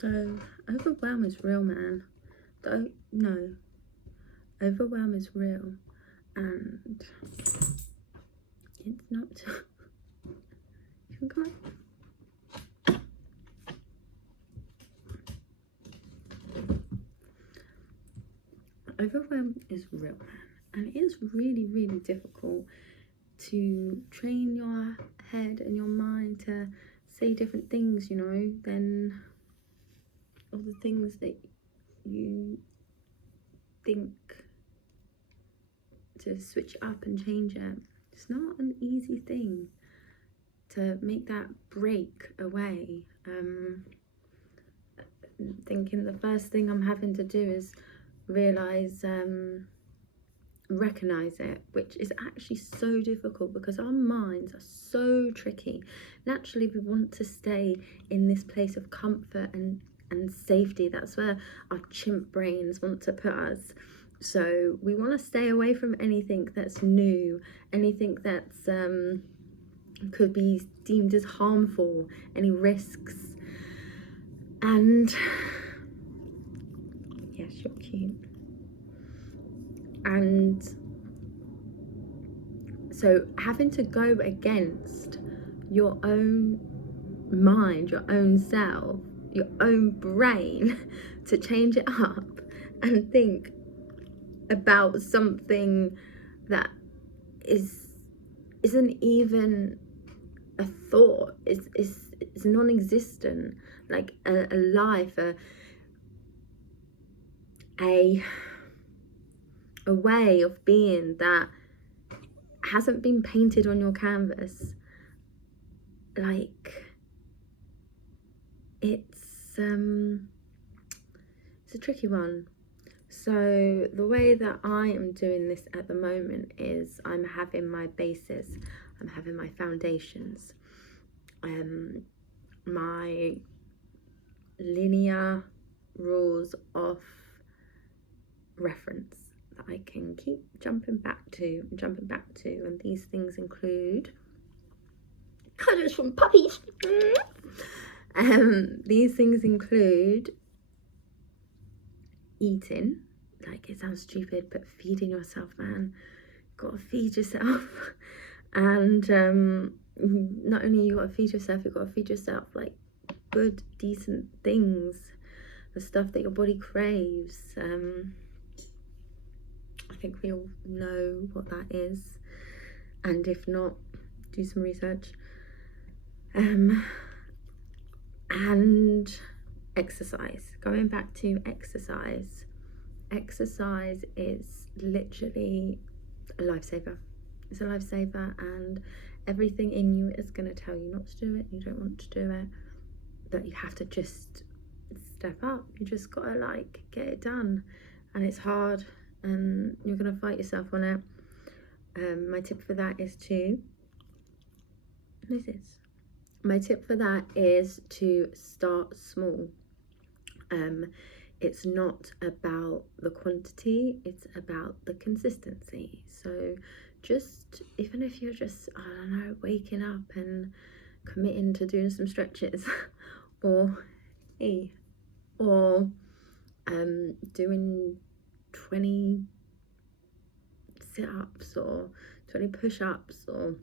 So overwhelm is real, man. Don't no. Overwhelm is real, and it's not. You can come on. Overwhelm is real, man, and it is really, really difficult to train your head and your mind to say different things, you know, than all the things that you think, to switch up and change it. It's not an easy thing to make that break away. Thinking the first thing I'm having to do is realize, recognize it, which is actually so difficult because our minds are so tricky. Naturally, we want to stay in this place of comfort and safety. That's where our chimp brains want to put us. So we want to stay away from anything that's new, anything that's could be deemed as harmful, any risks. And yes, you're cute. And so having to go against your own mind, your own self, your own brain to change it up and think about something that isn't even a thought, is non-existent, like a life, a way of being that hasn't been painted on your canvas. Like, it's a tricky one. So the way that I am doing this at the moment is I'm having my basis, I'm having my foundations, my linear rules of reference that I can keep jumping back to, and these things include cuddles from puppies. These things include eating, like, it sounds stupid, but feeding yourself, man. You've got to feed yourself. And not only you got to feed yourself, you've got to feed yourself like good, decent things, the stuff that your body craves. I think we all know what that is, and if not, do some research. And exercise. Going back to exercise. Exercise is literally a lifesaver. It's a lifesaver, and everything in you is going to tell you not to do it. You don't want to do it, but you have to just step up. You just gotta like get it done, and it's hard, and you're gonna fight yourself on it. My tip for that is to start small. It's not about the quantity, it's about the consistency. So just, even if you're just, I don't know, waking up and committing to doing some stretches or doing 20 sit-ups or 20 push-ups or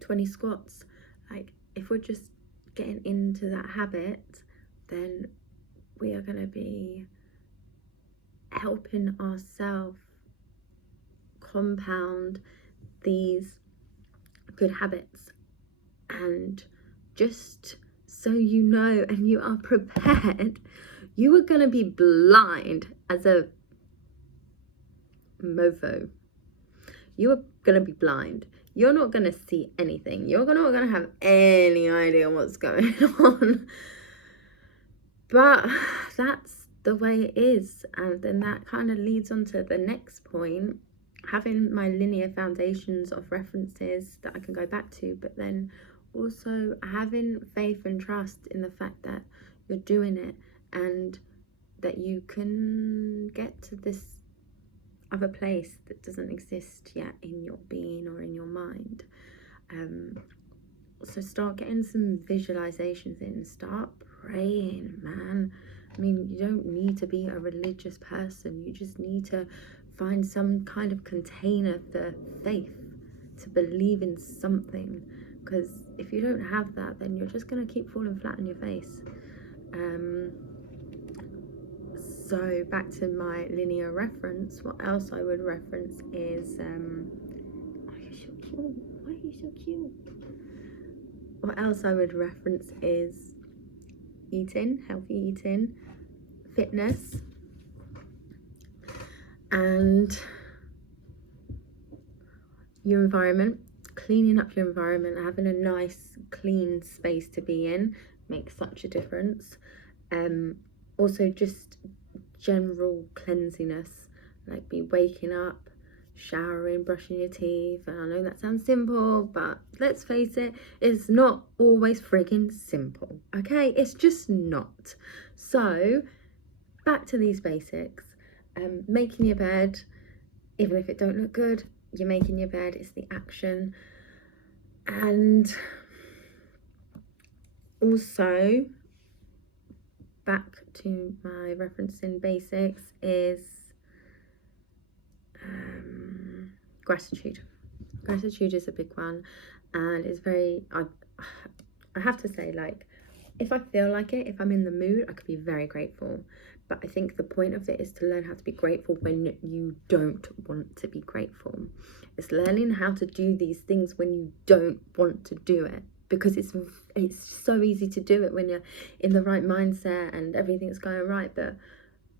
20 squats, like, if we're just getting into that habit, then we are going to be helping ourselves compound these good habits. And just so you know, and you are prepared, you are going to be blind as a mofo. You are going to be blind. You're not going to see anything. You're not going to have any idea what's going on. But that's the way it is. And then that kind of leads on to the next point, having my linear foundations of references that I can go back to, but then also having faith and trust in the fact that you're doing it and that you can get to this other place that doesn't exist yet in your being or in your mind. So start getting some visualizations in, start praying, man. I mean, you don't need to be a religious person. You just need to find some kind of container for faith, to believe in something. Because if you don't have that, then you're just going to keep falling flat on your face. So back to my linear reference, what else I would reference is, oh, you're so cute. Why are you so cute? What else I would reference is eating, healthy eating, fitness, and your environment. Cleaning up your environment, having a nice clean space to be in makes such a difference. Also just general cleanliness, like be waking up, showering, brushing your teeth. And I know that sounds simple, but let's face it, it's not always friggin' simple, okay? It's just not. So back to these basics. Making your bed, even if it don't look good, you're making your bed. It's the action. And also back to my referencing basics is gratitude. Gratitude is a big one, and it's very, I have to say, like, if I feel like it, if I'm in the mood, I could be very grateful. But I think the point of it is to learn how to be grateful when you don't want to be grateful. It's learning how to do these things when you don't want to do it, because it's so easy to do it when you're in the right mindset and everything's going right. But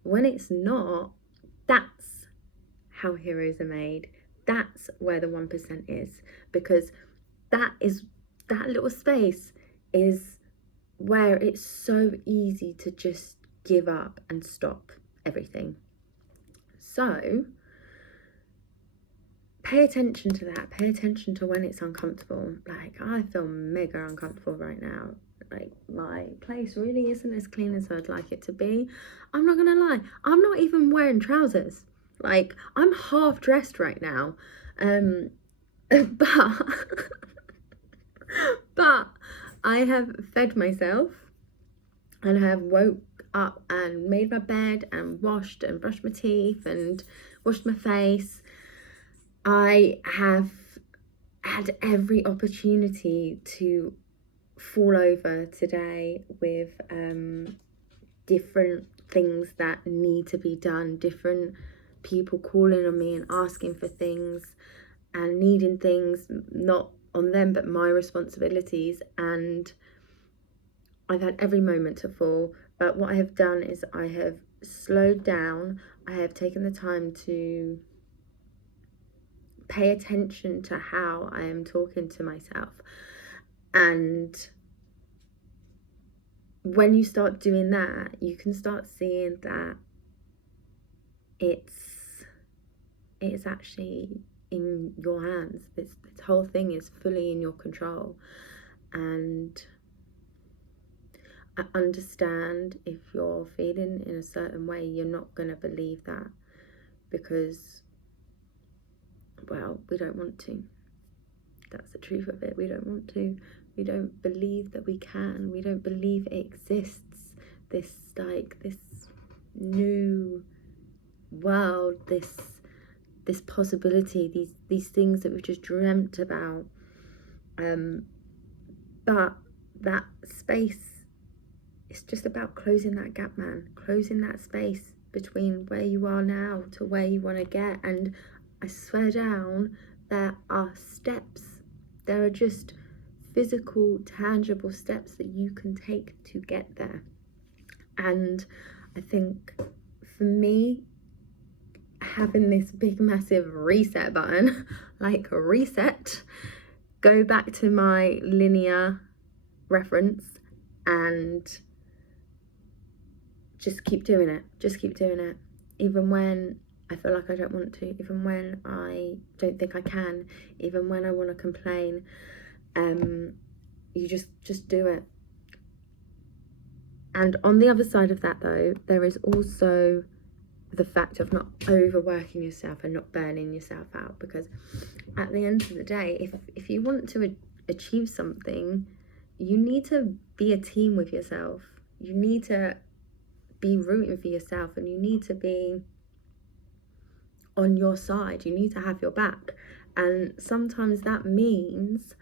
when it's not, that's how heroes are made. That's where the 1% is, because that little space is where it's so easy to just give up and stop everything. So pay attention to that. Pay attention to when it's uncomfortable. Like, I feel mega uncomfortable right now. Like, my place really isn't as clean as I'd like it to be. I'm not gonna lie, I'm not even wearing trousers. Like, I'm half dressed right now. But I have fed myself and have woke up and made my bed and washed and brushed my teeth and washed my face. I have had every opportunity to fall over today with different things that need to be done, different people calling on me and asking for things and needing things, not on them but my responsibilities. And I've had every moment to fall, but what I have done is I have slowed down. I have taken the time to pay attention to how I am talking to myself. And when you start doing that, you can start seeing that it's actually in your hands. This whole thing is fully in your control. And I understand if you're feeling in a certain way, you're not going to believe that, because, well, we don't want to. That's the truth of it. We don't want to. We don't believe that we can. We don't believe it exists. This new world, this possibility, these things that we've just dreamt about. But that space, it's just about closing that gap, man. Closing that space between where you are now to where you want to get. And I swear down, there are steps. There are just physical, tangible steps that you can take to get there. And I think for me, having this big massive reset button, like reset, go back to my linear reference and just keep doing it. Just keep doing it. Even when I feel like I don't want to, even when I don't think I can, even when I want to complain, you just do it. And on the other side of that, though, there is also the fact of not overworking yourself and not burning yourself out, because at the end of the day, if you want to achieve something, you need to be a team with yourself. you need to be rooting for yourself, and you need to be on your side. You need to have your back. And sometimes that means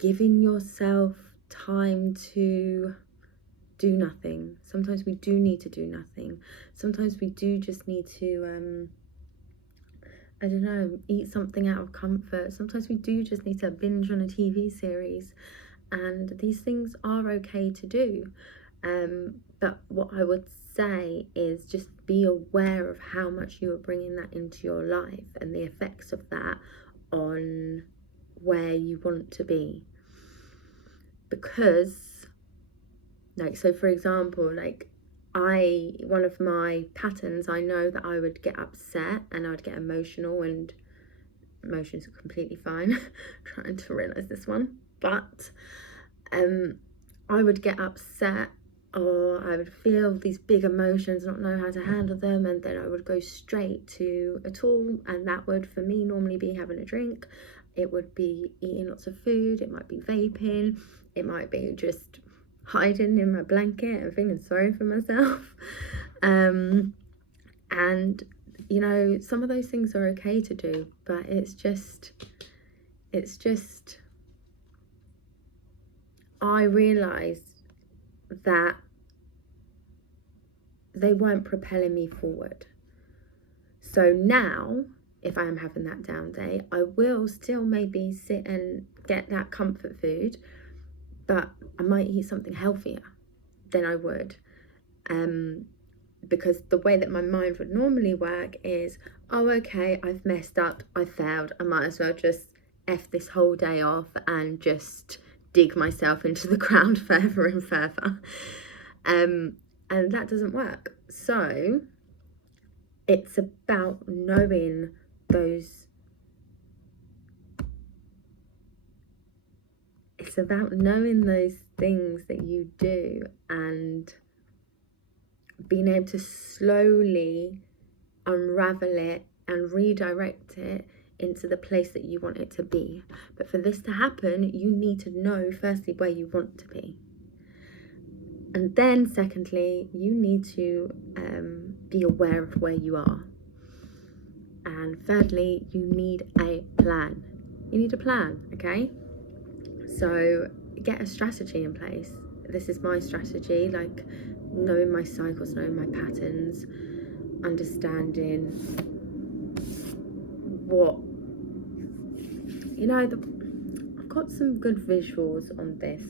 giving yourself time to do nothing. Sometimes we do need to do nothing. Sometimes we do just need to I don't know, eat something out of comfort. Sometimes we do just need to binge on a TV series, and these things are okay to do. But what I would say is just be aware of how much you are bringing that into your life and the effects of that on where you want to be. Because, like, so for example, like, one of my patterns, I know that I would get upset and I'd get emotional, and emotions are completely fine. Trying to realize this one, but I would get upset, or I would feel these big emotions, not know how to handle them, and then I would go straight to a tool, and that would for me normally be having a drink. It would be eating lots of food, it might be vaping, it might be just hiding in my blanket and feeling sorry for myself. And you know, some of those things are okay to do, but it's just I realised that they weren't propelling me forward. So now, if I am having that down day, I will still maybe sit and get that comfort food, but I might eat something healthier than I would. Because the way that my mind would normally work is, oh, okay, I've messed up, I failed, I might as well just F this whole day off and just dig myself into the ground further and further. And that doesn't work. So it's about knowing those, things that you do, and being able to slowly unravel it and redirect it into the place that you want it to be. But for this to happen, you need to know firstly where you want to be, and then secondly, you need to be aware of where you are, and thirdly, you need a plan. Okay? So get a strategy in place. This is my strategy, like knowing my cycles, knowing my patterns, understanding what, you know, I've got some good visuals on this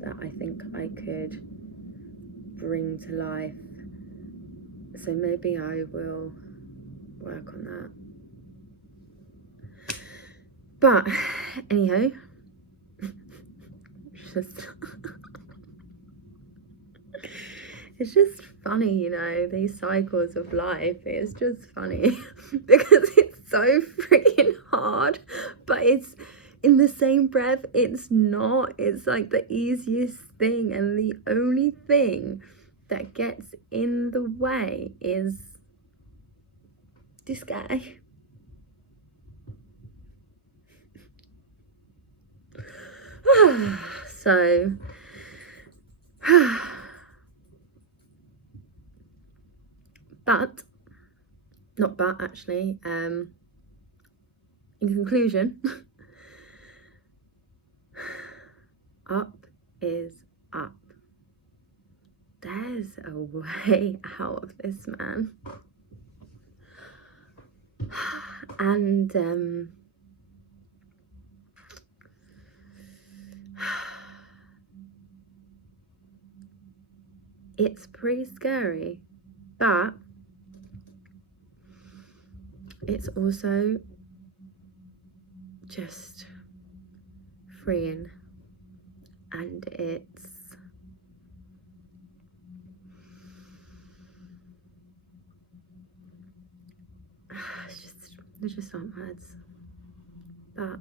that I think I could bring to life. So maybe I will work on that. But anyhow, it's just funny, you know, these cycles of life. It's just funny because it's so freaking hard, but it's in the same breath, it's not. It's like the easiest thing, and the only thing that gets in the way is this guy. So actually, in conclusion, up is up. There's a way out of this, man. And it's pretty scary, but it's also just freeing, and it's there's just aren't words, but